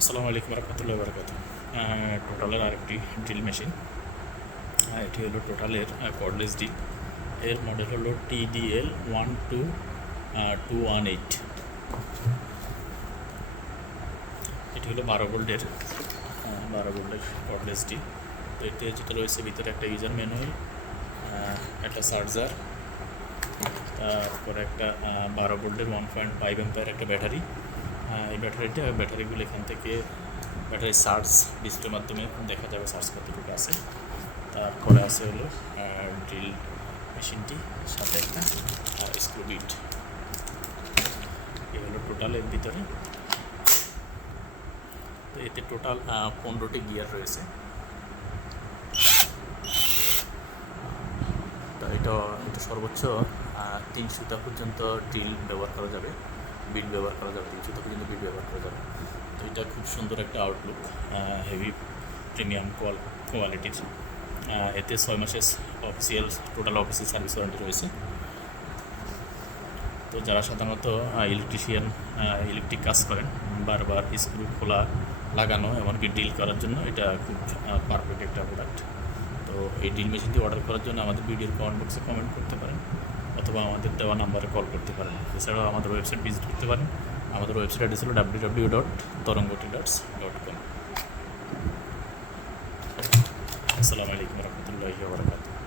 আসসালামু আলাইকুম রহমতুল্লাহ বরকাত। টোটালের আরেকটি ড্রিল মেশিন। এটি হলো টোটালের কর্ডলেস ড্রিল। এর মডেল হলো TDL 12218। এটি হলো 12 ভোল্টের কর্ডলেস ড্রিল। তো এতে যেটা রয়েছে ভিতরে একটা ইউজার ম্যানুয়াল, একটা চার্জার, তারপরে একটা 12 ভোল্টের 1.5 অ্যাম্পিয়ার একটা ব্যাটারি। এই ব্যাটারিগুলো এখান থেকে ব্যাটারি চার্জ ডিসপ্লের মাধ্যমে দেখা যাবে চার্জ কতটুকু আছে। তারপরে আছে হলো ড্রিল মেশিনটি, সাথে একটা স্ক্রু বিট। এই হলো টোটালের ভিতরে। তো এতে টোটাল 15টি গিয়ার রয়েছে। তো এটা সর্বোচ্চ 3 সুতা পর্যন্ত ড্রিল ব্যবহার করা যাবে, বিট ব্যবহার করা যাবে, 3 সুতা পর্যন্ত বিট ব্যবহার করা যাবে। তো এটা খুব সুন্দর একটা আউটলুক, হেভি প্রিমিয়াম কোয়ালিটির। এতে 6 মাসের টোটাল অফিসিয়াল সার্ভিস ওয়ারেন্টি রয়েছে। তো যারা সাধারণত ইলেকট্রিক কাজ করেন, বারবার স্ক্রু খোলা, লাগানো, এমনকি ড্রিল করার জন্য এটা খুব পারফেক্ট একটা প্রোডাক্ট। তো এই ড্রিল মেশিনটি অর্ডার করার জন্য আমাদের ভিডিওর কমেন্ট বক্সে কমেন্ট করতে পারেন, অথবা আমাদের দেওয়া নাম্বারে কল করতে পারেন। এছাড়াও আমাদের ওয়েবসাইট ভিজিট করতে পারেন। আমাদের ওয়েবসাইট অ্যাড্রেস হলো www.torangotillers.com। আসসালামু আলাইকুম রহমতুল্লাহি ওয়া বারাকাতুহু।